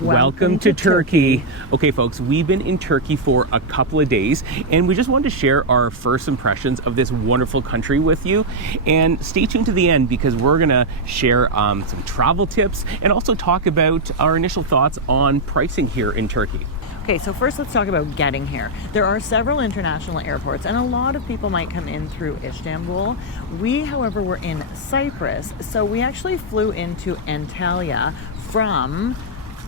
Welcome to Turkey. Okay, folks, we've been in Turkey for a couple of days, and we just wanted to share our first impressions of this wonderful country with you. And stay tuned to the end because we're gonna share some travel tips and also talk about our initial thoughts on pricing here in Turkey. Okay, so first let's talk about getting here. There are several international airports, and a lot of people might come in through Istanbul. We, however, were in Cyprus, so we actually flew into Antalya from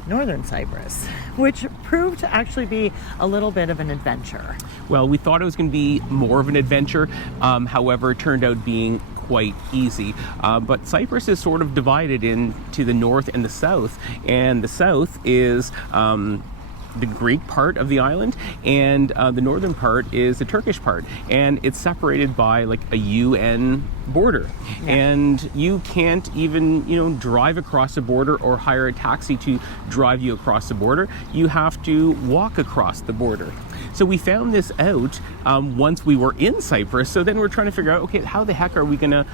northern Cyprus, which proved to actually be a little bit of an adventure. Well, we thought it was going to be more of an adventure, however, it turned out being quite easy. But Cyprus is sort of divided into the north and the south, and the south is the Greek part of the island, and the northern part is the Turkish part, and it's separated by like a UN border. Yeah. And you can't even drive across the border or hire a taxi to drive you across the border. You have to walk across the border. So we found this out once we were in Cyprus. So then we're trying to figure out, okay, how the heck are we gonna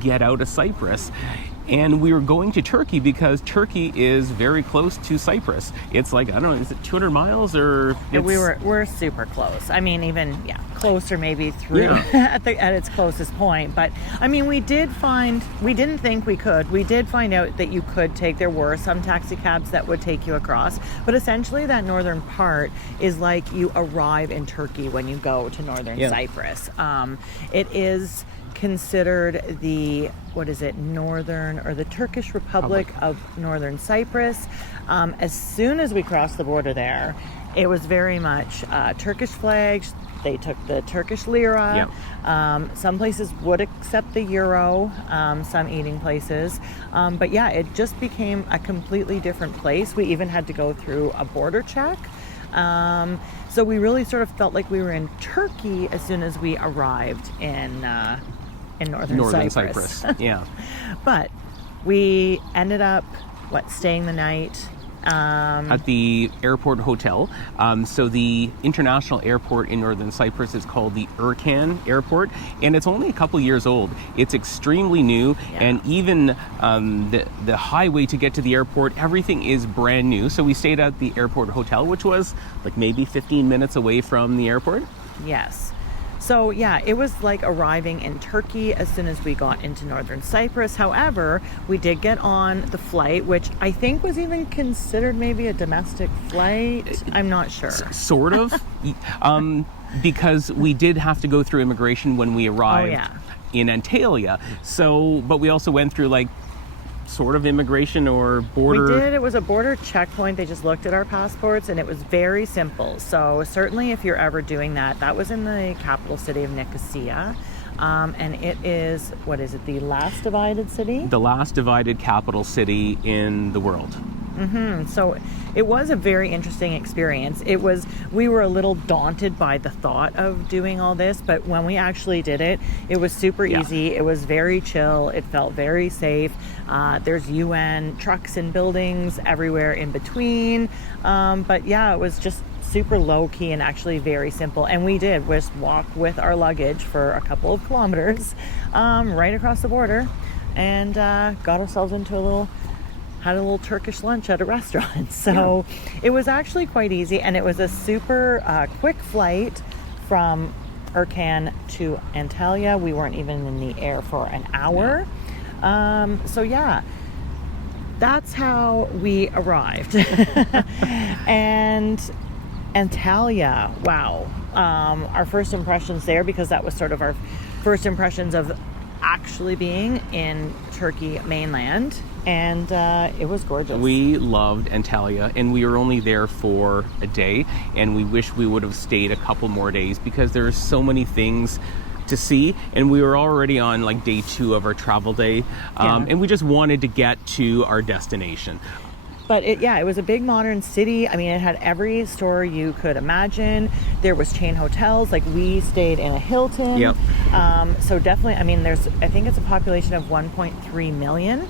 get out of Cyprus? And we were going to Turkey because Turkey is very close to Cyprus. It's like, I don't know, is it 200 miles or? We're super close. I mean, even, closer maybe through at its closest point. But I mean, we didn't think we could. We did find out that you could take, there were some taxi cabs that would take you across. But essentially that northern part is like you arrive in Turkey when you go to northern Cyprus. It is considered the Turkish Republic of Northern Cyprus. As soon as we crossed the border there, it was very much Turkish flags. They took the Turkish lira. Some places would accept the euro, some eating places. But yeah, it just became a completely different place. We even had to go through a border check. So we really sort of felt like we were in Turkey as soon as we arrived in northern Cyprus. Yeah. But we ended up staying the night at the airport hotel. So the international airport in northern Cyprus is called the Erkan Airport, and it's only a couple years old. It's extremely new, and even the highway to get to the airport, everything is brand new. So we stayed at the airport hotel, which was like maybe 15 minutes away from the airport. Yes. So yeah, it was like arriving in Turkey as soon as we got into northern Cyprus. However, we did get on the flight, which I think was even considered maybe a domestic flight. I'm not sure. Sort of. Because we did have to go through immigration when we arrived in Antalya. So, but we also went through like sort of immigration or border. We did. It was a border checkpoint. They just looked at our passports, and it was very simple. So certainly if you're ever doing that, that was in the capital city of Nicosia. And it is, the last divided city? The last divided capital city in the world. So it was a very interesting experience. We were a little daunted by the thought of doing all this, but when we actually did it, it was super easy. It was very chill. It felt very safe. There's UN trucks and buildings everywhere in between. But yeah, it was just super low key and actually very simple. And we did just walk with our luggage for a couple of kilometers right across the border and got ourselves into had a little Turkish lunch at a restaurant. So it was actually quite easy, and it was a super quick flight from Erkan to Antalya. We weren't even in the air for an hour. So yeah, that's how we arrived. And Antalya, wow. Our first impressions there, because that was sort of our first impressions of actually being in Turkey mainland, and it was gorgeous. We loved Antalya, and we were only there for a day, and we wish we would have stayed a couple more days because there are so many things to see, and we were already on like day 2 of our travel day, and we just wanted to get to our destination. But it was a big modern city. I mean, it had every store you could imagine. There was chain hotels. Like, we stayed in a Hilton. Yep. So definitely, I mean, I think it's a population of 1.3 million.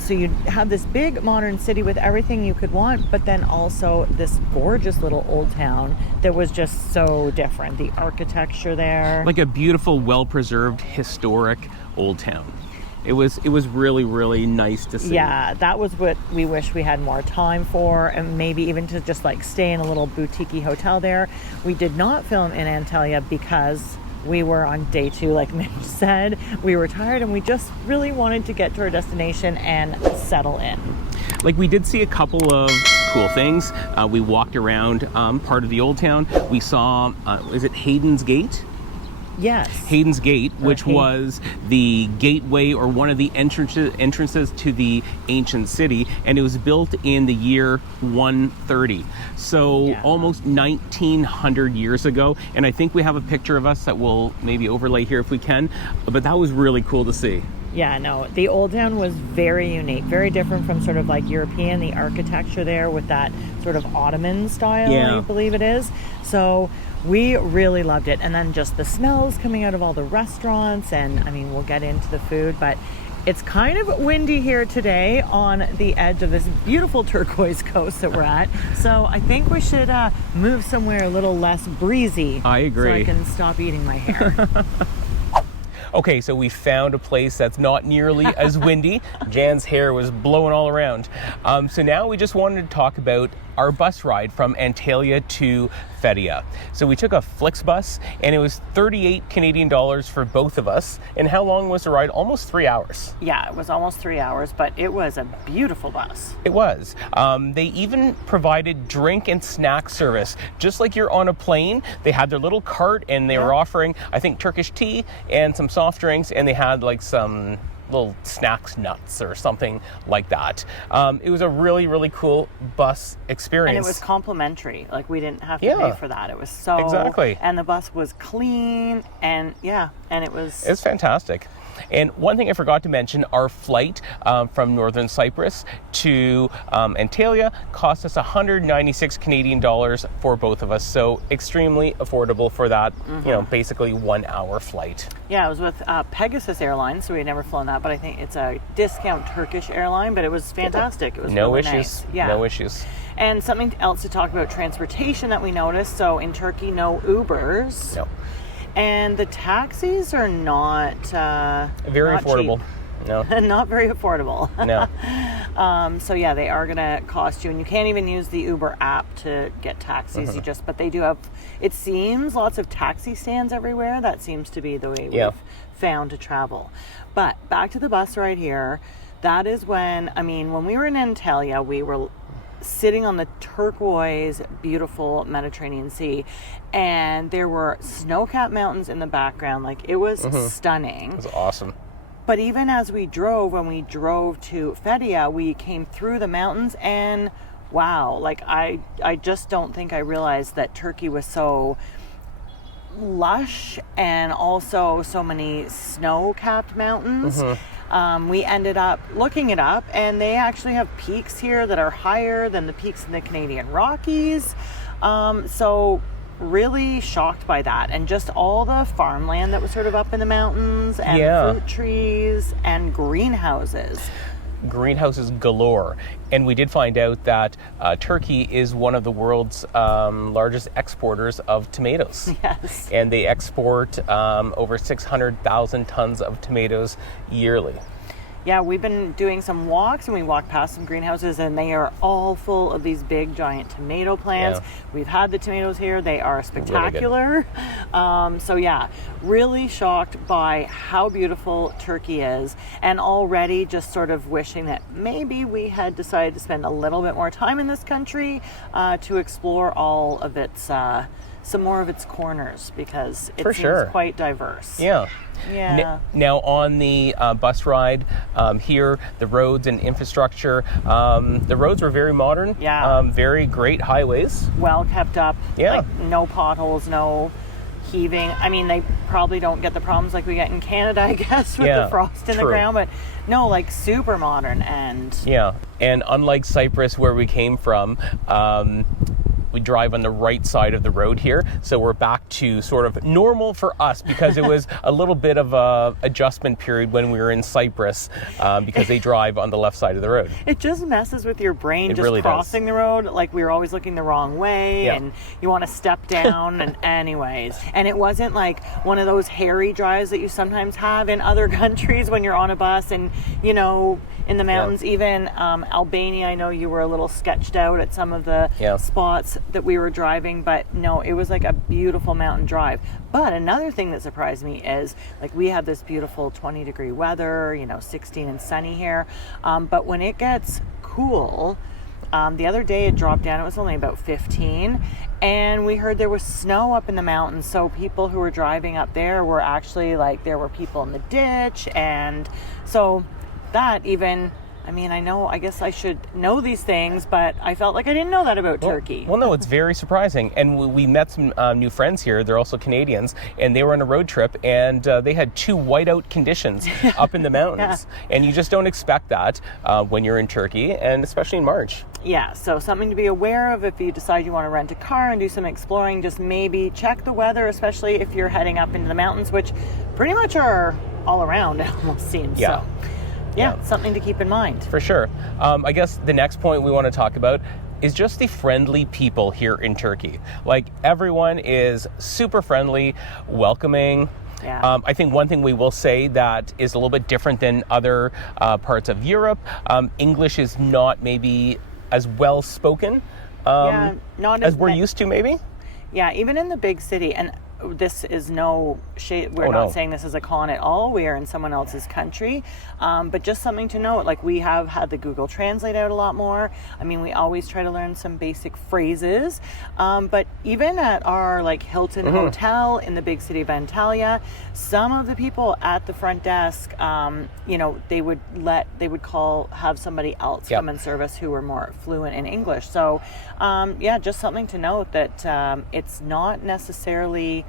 So you have this big modern city with everything you could want, but then also this gorgeous little old town that was just so different. The architecture there. Like a beautiful, well-preserved, historic old town. It was really, really nice to see. Yeah, that was what we wish we had more time for, and maybe even to just like stay in a little boutique hotel there. We did not film in Antalya because we were on day 2, like Mitch said. We were tired and we just really wanted to get to our destination and settle in. Like, we did see a couple of cool things. We walked around part of the old town. We saw, is it Hayden's Gate? Yes. Hayden's Gate, which was the gateway or one of the entrances to the ancient city, and it was built in the year 130. So almost 1900 years ago. And I think we have a picture of us that we'll maybe overlay here if we can. But that was really cool to see. Yeah, no, the old town was very unique, very different from sort of like European, the architecture there with that sort of Ottoman style, I believe it is. So we really loved it. And then just the smells coming out of all the restaurants, and I mean, we'll get into the food, but it's kind of windy here today on the edge of this beautiful turquoise coast that we're at. So I think we should move somewhere a little less breezy. I agree. So I can stop eating my hair. Okay, so we found a place that's not nearly as windy. Jan's hair was blowing all around. So now we just wanted to talk about our bus ride from Antalya to Fethiye. So we took a Flixbus, and it was 38 Canadian dollars for both of us. And how long was the ride? Almost 3 hours. Yeah, it was almost 3 hours, but it was a beautiful bus. It was. They even provided drink and snack service. Just like you're on a plane, they had their little cart, and they were offering, I think, Turkish tea and some soft drinks, and they had like some little snacks, nuts or something like that. It was a really, really cool bus experience. And it was complimentary. Like, we didn't have to pay for that. It was so... Exactly. And the bus was clean, and and it was... It's fantastic. And one thing I forgot to mention, our flight from Northern Cyprus to Antalya cost us 196 Canadian dollars for both of us. So extremely affordable for that, basically 1 hour flight. Yeah, it was with Pegasus Airlines, so we had never flown that, but I think it's a discount Turkish airline, but it was fantastic. It was no really issues. Nice. Yeah. No issues. And something else to talk about transportation that we noticed. So in Turkey, no Ubers. No. And the taxis are not very not affordable. Cheap. No. Not very affordable. No. So yeah, they are gonna cost you, and you can't even use the Uber app to get taxis. But they do have, it seems, lots of taxi stands everywhere. That seems to be the way we've found to travel. But back to the bus ride here. That is when we were in Antalya, we were sitting on the turquoise, beautiful Mediterranean Sea, and there were snow-capped mountains in the background. Like, it was stunning. It was awesome. But even as we drove, when we drove to Fethiye, we came through the mountains, and wow, like I just don't think I realized that Turkey was so lush and also so many snow-capped mountains. We ended up looking it up, and they actually have peaks here that are higher than the peaks in the Canadian Rockies. So really shocked by that, and just all the farmland that was sort of up in the mountains, and fruit trees and greenhouses. Greenhouses galore. And we did find out that Turkey is one of the world's largest exporters of tomatoes. Yes. And they export over 600,000 tons of tomatoes yearly. Yeah, we've been doing some walks, and we walked past some greenhouses, and they are all full of these big giant tomato plants. We've had the tomatoes here. They are spectacular. Really really shocked by how beautiful Turkey is, and already just sort of wishing that maybe we had decided to spend a little bit more time in this country to explore all of its some more of its corners, because it seems quite diverse. Yeah. Now on the bus ride here, the roads and infrastructure, the roads were very modern. Very great highways. Well kept up. Like, no potholes, no heaving. I mean, they probably don't get the problems like we get in Canada, I guess, with the frost in the ground, but no, like, super modern. And and unlike Cyprus, where we came from, we drive on the right side of the road here. So we're back to sort of normal for us, because it was a little bit of a adjustment period when we were in Cyprus, because they drive on the left side of the road. It just messes with your brain, It just really crossing the road. Like, we were always looking the wrong way, Yeah. and you want to step down. And anyways, and it wasn't like one of those hairy drives that you sometimes have in other countries when you're on a bus and, you know, in the mountains. Even Albania, I know you were a little sketched out at some of the spots that we were driving, but no, it was like a beautiful mountain drive. But another thing that surprised me is, like, we have this beautiful 20-degree weather, you know, 16 and sunny here, but when it gets cool, the other day it dropped down, it was only about 15, and we heard there was snow up in the mountains. So people who were driving up there were actually, like, there were people in the ditch. And so that even, I mean, I guess I should know these things, but I felt like I didn't know that about Turkey. Well, no, it's very surprising. And we met some new friends here. They're also Canadians, and they were on a road trip, and they had 2 whiteout conditions up in the mountains. And you just don't expect that when you're in Turkey, and especially in March. Yeah, so something to be aware of if you decide you want to rent a car and do some exploring. Just maybe check the weather, especially if you're heading up into the mountains, which pretty much are all around, it almost seems. Yeah. So yeah, something to keep in mind. For sure. I guess the next point we want to talk about is just the friendly people here in Turkey. Like, everyone is super friendly, welcoming. Yeah. I think one thing we will say that is a little bit different than other parts of Europe, English is not maybe as well spoken not as we're used to, maybe. Yeah, even in the big city, and this is no shade, we're not saying this is a con at all, we are in someone else's country, but just something to note, like, we have had the Google Translate out a lot more. I mean, we always try to learn some basic phrases, but even at our, like, Hilton hotel in the big city of Antalya, some of the people at the front desk, you know, they would have somebody else come and serve us who were more fluent in English. So just something to note that it's not necessarily,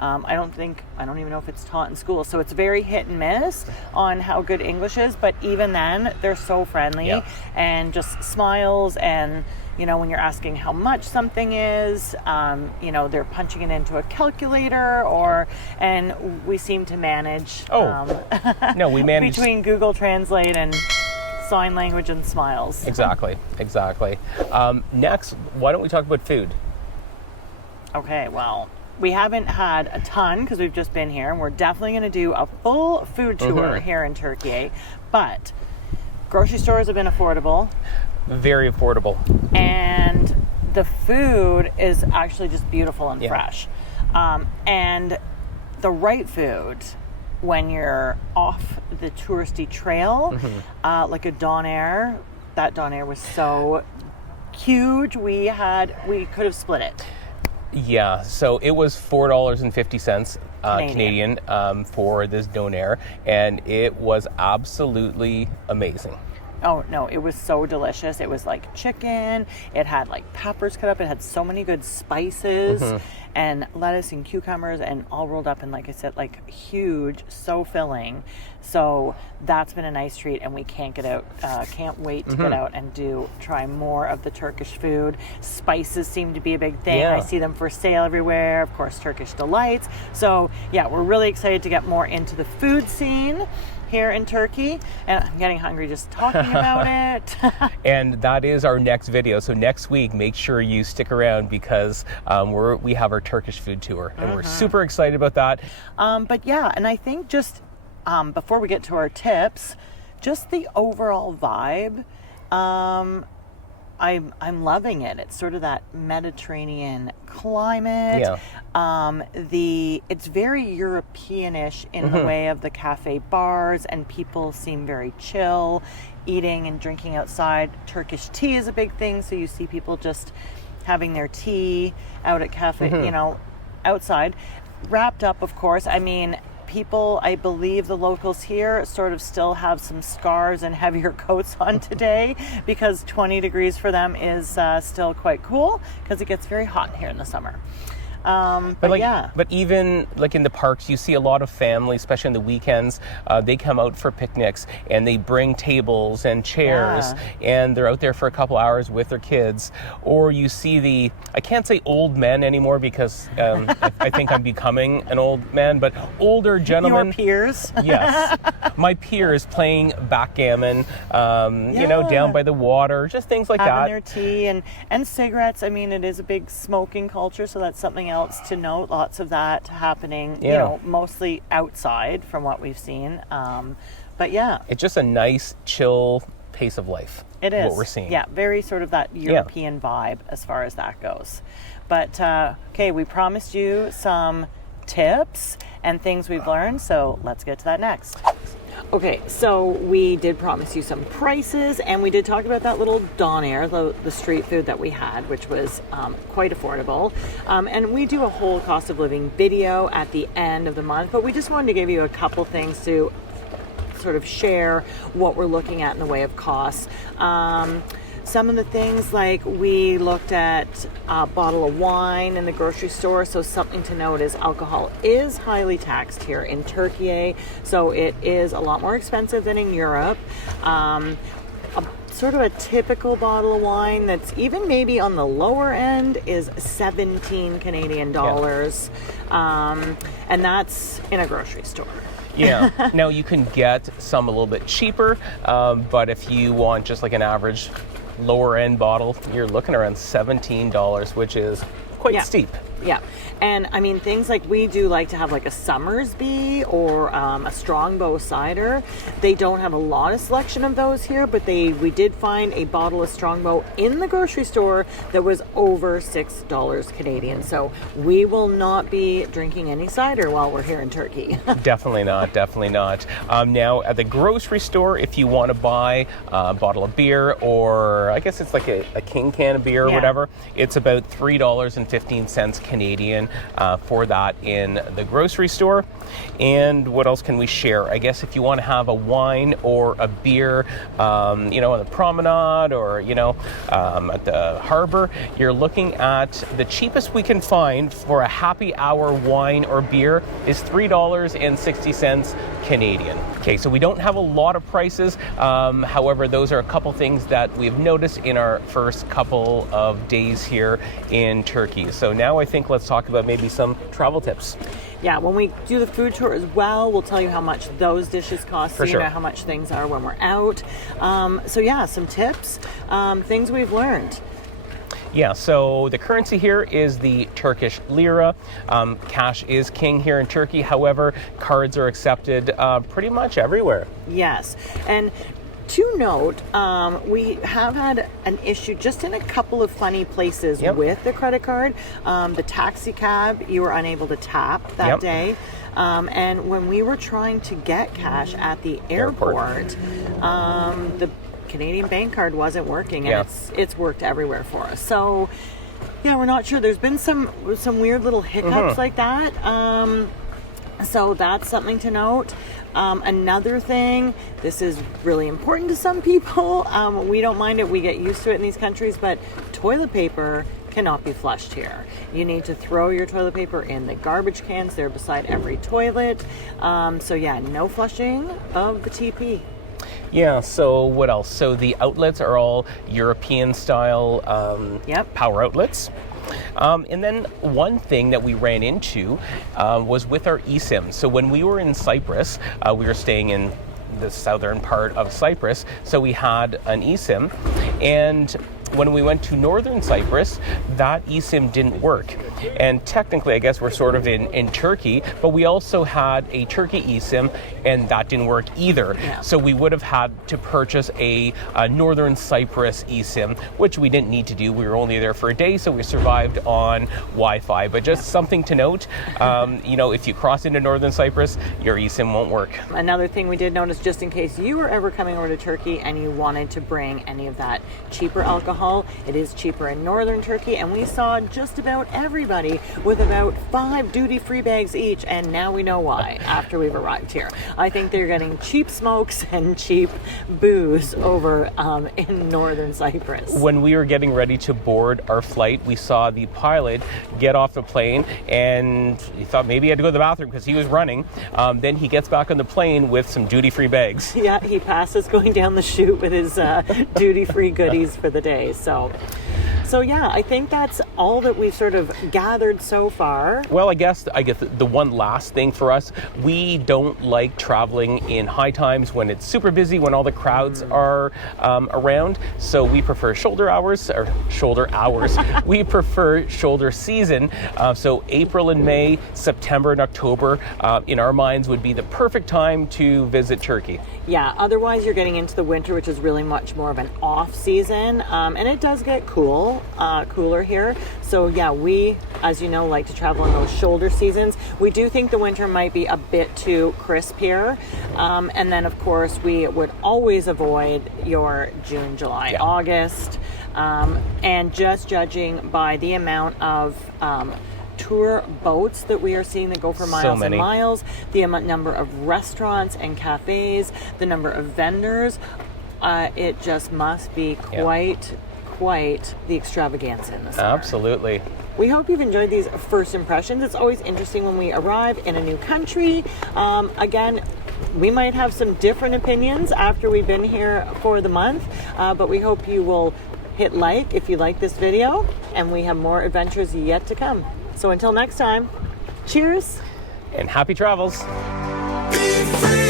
I don't even know if it's taught in school. So it's very hit and miss on how good English is. But even then, they're so friendly and just smiles. And, you know, when you're asking how much something is, you know, they're punching it into a calculator, and we seem to manage. No, we manage between Google Translate and sign language and smiles. Exactly. Next, why don't we talk about food? Okay, well, we haven't had a ton because we've just been here, and we're definitely going to do a full food tour here in Türkiye. But grocery stores have been affordable. Very affordable. And the food is actually just beautiful and fresh. And the right food, when you're off the touristy trail, like a doner, that doner was so huge. We could have split it. Yeah, so it was $4.50 Canadian for this doner, and it was absolutely amazing. Oh, no, it was so delicious. It was like chicken. It had like peppers cut up. It had so many good spices and lettuce and cucumbers, and all rolled up in, like I said, like huge, so filling. So that's been a nice treat, and we can't wait to get out and try more of the Turkish food. Spices seem to be a big thing. I see them for sale everywhere. Of course, Turkish delights. So yeah, we're really excited to get more into the food scene here in Turkey, and I'm getting hungry just talking about it. And that is our next video. So next week, make sure you stick around, because we have our Turkish food tour, and we're super excited about that. But yeah, and I think just before we get to our tips, just the overall vibe, I'm loving it. It's sort of that Mediterranean climate. It's very Europeanish in the way of the cafe bars, and people seem very chill, eating and drinking outside. Turkish tea is a big thing, so you see people just having their tea out at cafe, you know, outside, wrapped up, of course. I mean, people, I believe the locals here sort of still have some scarves and heavier coats on today, because 20 degrees for them is still quite cool, because it gets very hot here in the summer. But even like in the parks, you see a lot of families, especially on the weekends. They come out for picnics and they bring tables and chairs, and they're out there for a couple hours with their kids. Or you see I can't say old men anymore because I think I'm becoming an old man, but older gentlemen. Your peers. Yes. My peers playing backgammon, down by the water, just things like Having that. their tea and cigarettes. I mean, it is a big smoking culture, so that's something else to note. Lots of that happening, mostly outside from what we've seen. But yeah. It's just a nice, chill pace of life. It is. What we're seeing. Yeah, very sort of that European vibe as far as that goes. But, okay, we promised you some tips and things we've learned, so let's get to that next. Okay, so we did promise you some prices, and we did talk about that little donair, the street food that we had, which was quite affordable. And we do a whole cost of living video at the end of the month, but we just wanted to give you a couple things to sort of share what we're looking at in the way of costs. Some of the things, like we looked at a bottle of wine in the grocery store. So something to note is alcohol is highly taxed here in Türkiye. So it is a lot more expensive than in Europe. Sort of a typical bottle of wine that's even maybe on the lower end is 17 Canadian dollars. And that's in a grocery store. Yeah. Now you can get some a little bit cheaper, but if you want just like an average lower end bottle, you're looking around $17, which is quite steep. Yeah. And I mean, things like we do like to have like a Summersby or a Strongbow cider. They don't have a lot of selection of those here, but we did find a bottle of Strongbow in the grocery store that was over $6 Canadian. So we will not be drinking any cider while we're here in Turkey. Definitely not. Now at the grocery store, if you want to buy a bottle of beer, or I guess it's like a king can of beer or whatever, it's about $3.15 Canadian for that in the grocery store. And what else can we share? I guess if you want to have a wine or a beer, on the promenade or, at the harbor, you're looking at the cheapest we can find for a happy hour wine or beer is $3.60 Canadian. Okay, so we don't have a lot of prices. However, those are a couple things that we've noticed in our first couple of days here in Turkey. So now I think let's talk about maybe some travel tips. Yeah, when we do the food tour as well, we'll tell you how much those dishes cost, so you know how much things are when we're out. Some tips, things we've learned. Yeah, so the currency here is the Turkish Lira. Cash is king here in Turkey. However, cards are accepted pretty much everywhere. Yes, and to note, we have had an issue just in a couple of funny places with the credit card. The taxi cab, you were unable to tap that day. And when we were trying to get cash at the airport, the Canadian bank card wasn't working, and it's worked everywhere for us. So, we're not sure. There's been some weird little hiccups like that. So that's something to note. Another thing, this is really important to some people. We don't mind it. We get used to it in these countries, but toilet paper cannot be flushed here. You need to throw your toilet paper in the garbage cans. They're beside every toilet. No flushing of the TP. Yeah, so what else? So the outlets are all European style power outlets. And then one thing that we ran into was with our eSIM. So when we were in Cyprus, we were staying in the southern part of Cyprus, so we had an eSIM. And when we went to northern Cyprus, that eSIM didn't work. And technically, I guess we're sort of in Turkey, but we also had a Turkey eSIM, and that didn't work either. Yeah. So we would have had to purchase a northern Cyprus eSIM, which we didn't need to do. We were only there for a day, so we survived on Wi-Fi. But just something to note, if you cross into northern Cyprus, your eSIM won't work. Another thing we did notice, just in case you were ever coming over to Turkey and you wanted to bring any of that cheaper alcohol alcohol. It is cheaper in northern Turkey, and we saw just about everybody with about 5 duty-free bags each, and now we know why after we've arrived here. I think they're getting cheap smokes and cheap booze over in northern Cyprus. When we were getting ready to board our flight, we saw the pilot get off the plane, and he thought maybe he had to go to the bathroom because he was running. Then he gets back on the plane with some duty-free bags. Yeah, he passes going down the chute with his duty-free goodies for the day. So yeah, I think that's all that we've sort of gathered so far. Well, I guess the one last thing for us, we don't like traveling in high times when it's super busy, when all the crowds are around. So we prefer shoulder hours. We prefer shoulder season. So April and May, September and October, in our minds, would be the perfect time to visit Turkey. Yeah, otherwise you're getting into the winter, which is really much more of an off season, and it does get cooler here. So yeah, we, as you know, like to travel in those shoulder seasons. We do think the winter might be a bit too crisp here, and then of course we would always avoid your June, July, August, and just judging by the amount of tour boats that we are seeing that go for miles and miles, the number of restaurants and cafes, the number of vendors, it just must be quite the extravaganza in the summer. Absolutely. We hope you've enjoyed these first impressions. It's always interesting when we arrive in a new country. Again, we might have some different opinions after we've been here for the month, but we hope you will hit like if you like this video, and we have more adventures yet to come. So until next time, cheers and happy travels. Be free.